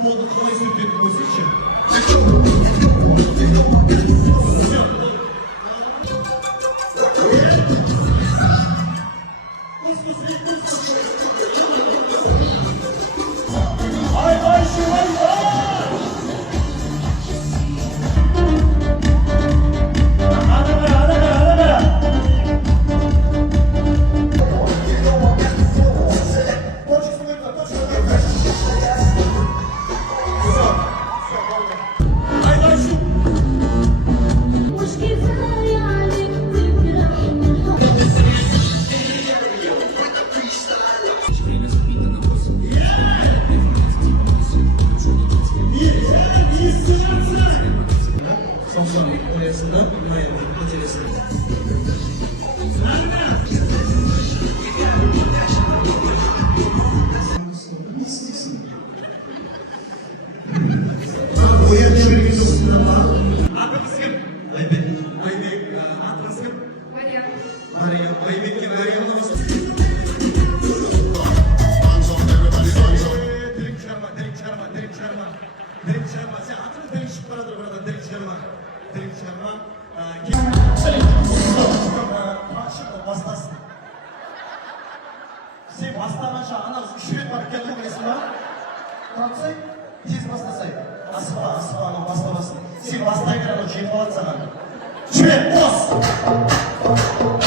Моду қалай сөйтетін көрсетші. Sen бастағанша ана 3 рет барып келдің білесің ба? Тұрсай, тез бастасай. Асыға анау бастамасын. Сен бастай кір анау жеп алады саған. Жүре, бос!